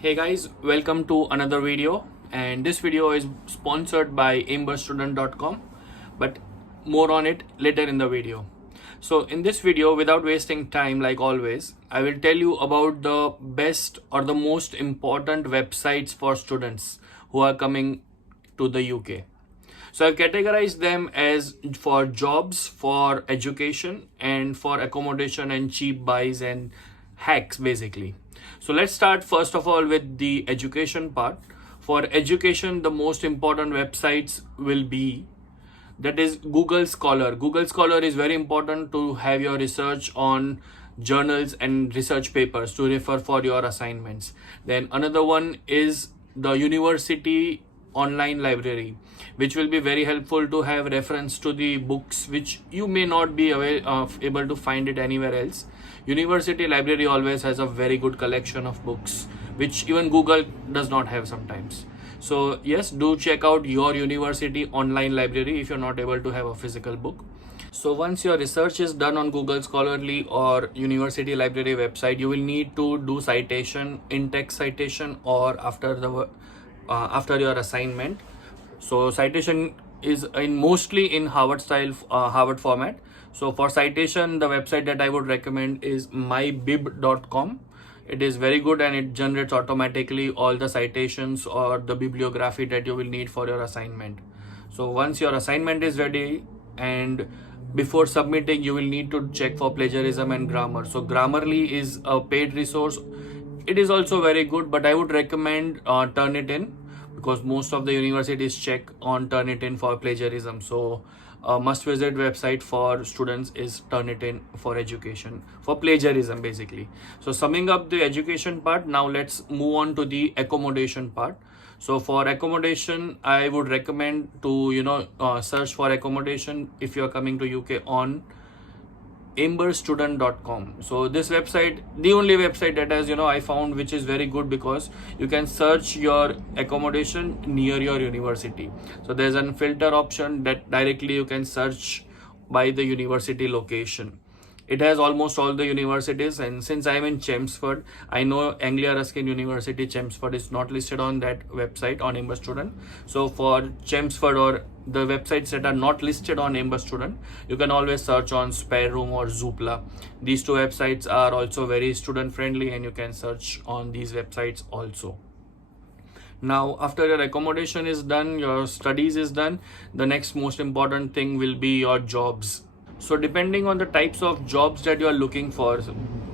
Hey guys, welcome to another video, and this video is sponsored by amberstudent.com, but more on it later in the video. So in this video, without wasting time like always, I will tell you about the best or the most important websites for students who are coming to the UK. So I've categorized them as for jobs, for education, and for accommodation and cheap buys and hacks basically. So let's start first of all with the education part. For education, the most important websites will be, that is, Google Scholar. Google Scholar is very important to have your research on journals and research papers to refer for your assignments. Then another one is the university online library, which will be very helpful to have reference to the books which you may not be able to find it anywhere else. University library always has a very good collection of books which even Google does not have sometimes. So yes, do check out your university online library if you're not able to have a physical book. So once your research is done on Google Scholarly or university library website, you will need to do citation, in-text citation, or after your assignment. So citation is mostly in Harvard style, Harvard format. So for citation, the website that I would recommend is mybib.com. It is very good and it generates automatically all the citations or the bibliography that you will need for your assignment. So once your assignment is ready, and before submitting, you will need to check for plagiarism and grammar. So Grammarly is a paid resource. It is also very good, but I would recommend Turnitin, because most of the universities check on Turnitin for plagiarism. So a must visit website for students is Turnitin for education, for plagiarism basically. So summing up the education part, now let's move on to the accommodation part. So for accommodation, I would recommend to search for accommodation if you're coming to UK on amberstudent.com. So this website, the only website that has I found which is very good, because you can search your accommodation near your university. So there's a filter option that directly you can search by the university location. It has almost all the universities, and since I'm in Chelmsford, I know Anglia Ruskin University Chelmsford is not listed on that website on Amber Student. So for Chelmsford or the websites that are not listed on Amber Student, you can always search on Spare Room or Zoopla. These two websites are also very student friendly, and you can search on these websites also. Now, after your accommodation is done, your studies is done, the next most important thing will be your jobs. So depending on the types of jobs that you are looking for,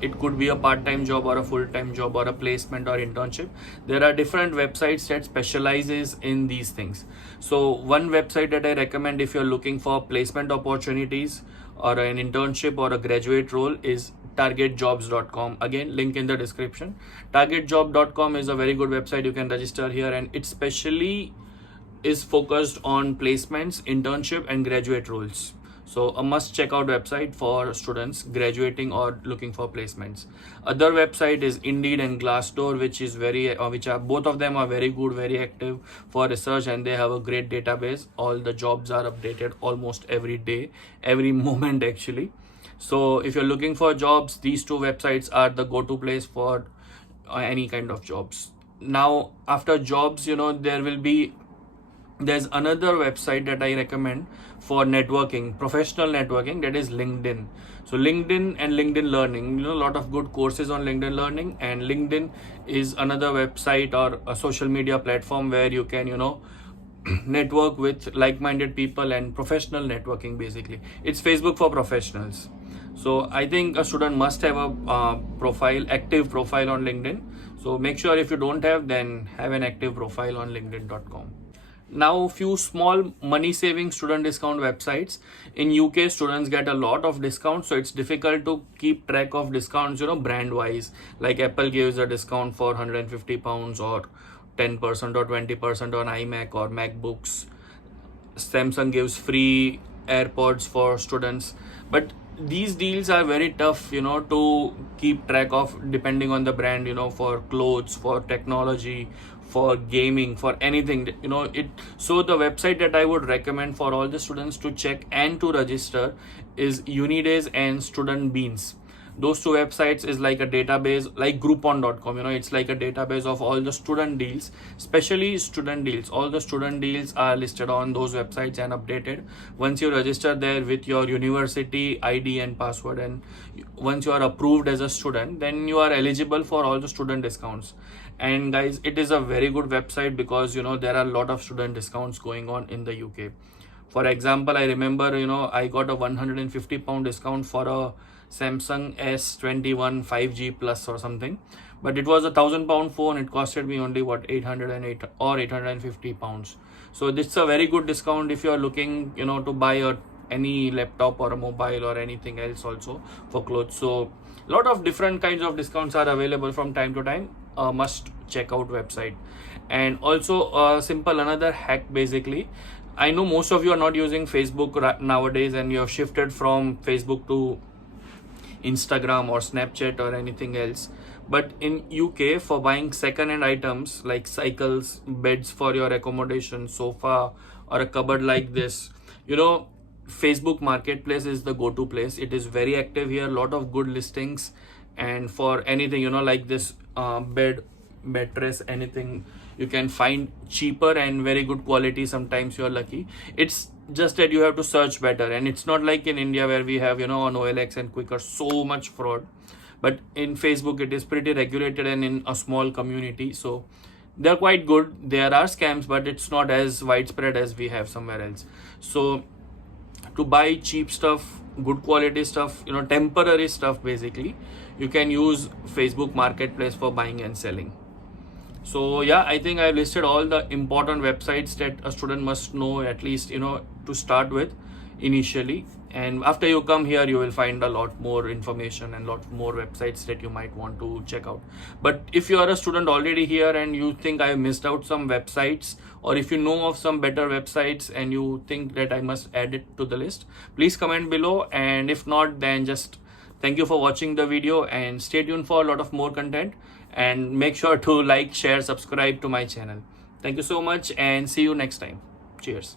it could be a part-time job or a full-time job or a placement or internship. There are different websites that specializes in these things. So one website that I recommend if you're looking for placement opportunities or an internship or a graduate role is targetjobs.com. Again, link in the description. Targetjob.com is a very good website. You can register here, and it specially is focused on placements, internship and graduate roles. So a must check out website for students graduating or looking for placements. Other website is Indeed and Glassdoor, which is both of them are very good, very active for research, and they have a great database. All the jobs are updated almost every day, every moment actually. So if you're looking for jobs, these two websites are the go-to place for any kind of jobs. Now after jobs, there's another website that I recommend for networking, professional networking, that is LinkedIn. So LinkedIn and LinkedIn Learning, a lot of good courses on LinkedIn Learning, and LinkedIn is another website or a social media platform where you can, network with like-minded people and professional networking basically. It's Facebook for professionals. So I think a student must have a active profile on LinkedIn. So make sure if you don't have, then have an active profile on linkedin.com. Now, few small money saving student discount websites. In UK, students get a lot of discounts, so it's difficult to keep track of discounts, brand wise. Like Apple gives a discount for £150 or 10% or 20% on iMac or MacBooks. Samsung gives free AirPods for students, but these deals are very tough, to keep track of depending on the brand, for clothes, for technology, for gaming, for anything, So the website that I would recommend for all the students to check and to register is Unidays and Student Beans. Those two websites is like a database, like groupon.com, it's like a database of all the student deals, especially student deals. All the student deals are listed on those websites and updated once you register there with your university ID and password, and once you are approved as a student, then you are eligible for all the student discounts. And guys, it is a very good website because there are a lot of student discounts going on in the UK. For example, I remember I got a £150 discount for a Samsung S21 5G Plus or something, but it was a £1,000 phone. It costed me only 808 or £850. So this is a very good discount if you are looking to buy any laptop or a mobile or anything else also for clothes. So a lot of different kinds of discounts are available from time to time. Must check out website. And also simple another hack, basically, I know most of you are not using Facebook nowadays, and you have shifted from Facebook to Instagram or Snapchat or anything else. But in UK, for buying second-hand items like cycles, beds for your accommodation, sofa, or a cupboard like this, Facebook Marketplace is the go-to place. It is very active here, lot of good listings. And for anything like this bed, mattress, anything, you can find cheaper and very good quality. Sometimes you are lucky. It's just that you have to search better, and it's not like in India where we have on OLX and Quicker so much fraud. But in Facebook it is pretty regulated and in a small community, so they're quite good. There are scams, but it's not as widespread as we have somewhere else. So to buy cheap stuff, good quality stuff, temporary stuff, basically, you can use Facebook Marketplace for buying and selling. So yeah, I think I've listed all the important websites that a student must know, at least to start with initially. And after you come here, you will find a lot more information and lot more websites that you might want to check out. But if you are a student already here and you think I missed out some websites, or if you know of some better websites and you think that I must add it to the list, please comment below. And if not, then just thank you for watching the video and stay tuned for a lot of more content. And make sure to like, share, subscribe to my channel. Thank you so much and see you next time. Cheers.